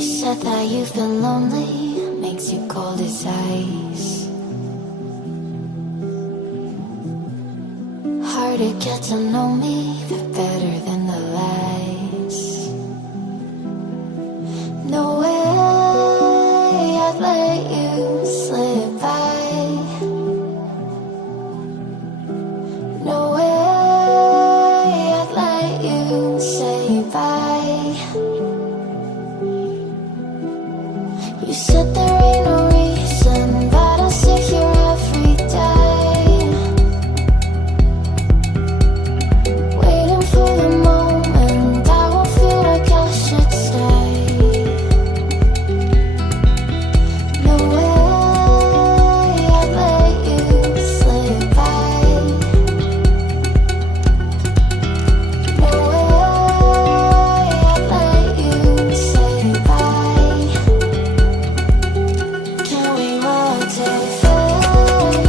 said that you've been lonely, makes you cold as ice. Hard to get to know me, but better than the lies. No way I'd let you slip by. No way I'd let you say bye. You said there ain't no reason, but I'll sit here every day, waiting for the moment I won't feel like I should stay. No way I'd let you slip by. No way I'd let you say bye. Can we watch it fade,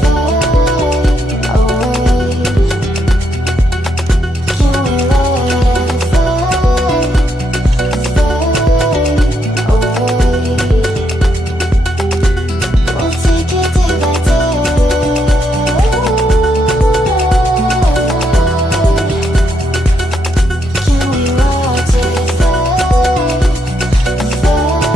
fade away? Can we let it fade, fade away? We'll take it day by day. Can we watch it fade, fade away?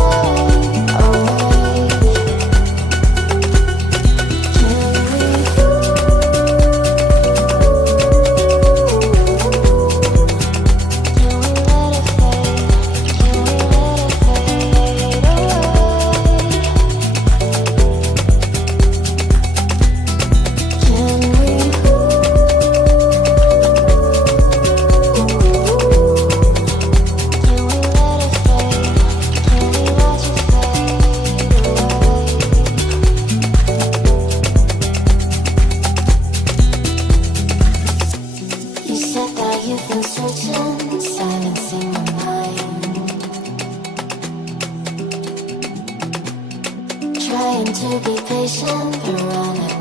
You said that you've been searching, silencing my mind, trying to be patient, but running